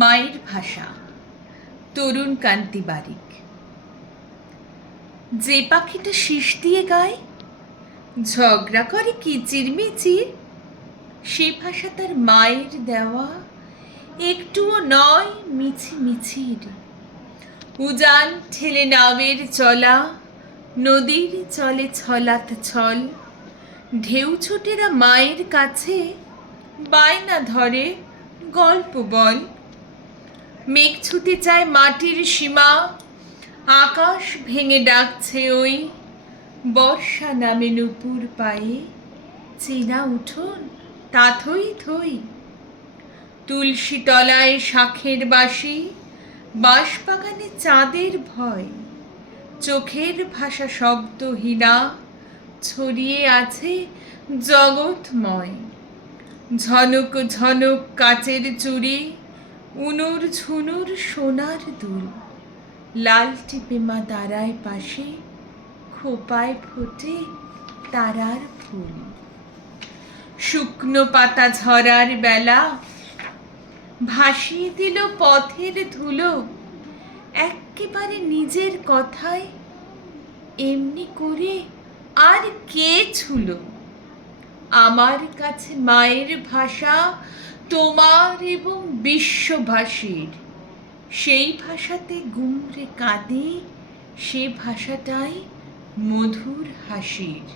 মায়ের ভাষা, তরুণ কান্তি বারিক। যে পাখিটা শীষ দিয়ে গায়, ঝগড়া করে কিচিরমিচির, সে ভাষা তার মায়ের দেওয়া, একটুও নয় মিছিমিছির। উজান ঠেলে নাবের চলা, নদীর চলে ছলাৎ ছল, ঢেউ ছোটেরা মায়ের কাছে বায়না ধরে গল্প বল। মেঘ ছুতে চায় মাটির সীমা, আকাশ ভেঙে ডাকছে ওই, বর্ষা নামে নুপুর পায়ে, চেনা উঠোন তা থই থই। তুলসী তলায় শাঁখের বাঁশি, বাঁশবাগানে চাঁদের ভয়, চোখের ভাষা শব্দহীনা, ছড়িয়ে আছে জগৎময়। ঝনক ঝনক কাচের চুড়ি, উনুর ঝুনুর সোনার দুল, লাল টিপে মা দাঁড়ায় পাশে, খোপায় ফোটে তারার ফুল। শুকনো পাতা ঝরার বেলা ভাসিয়ে দিল পথের ধুলো, এক্কেবারে নিজের কথায় এমনি করে আর কে ছুলো। আমার কাছে মায়ের ভাষা তোমার এবং বিশ্বভাষীর, সেই ভাষাতে গুমরে কাঁদে, সে ভাষাটাই মধুর হাসির।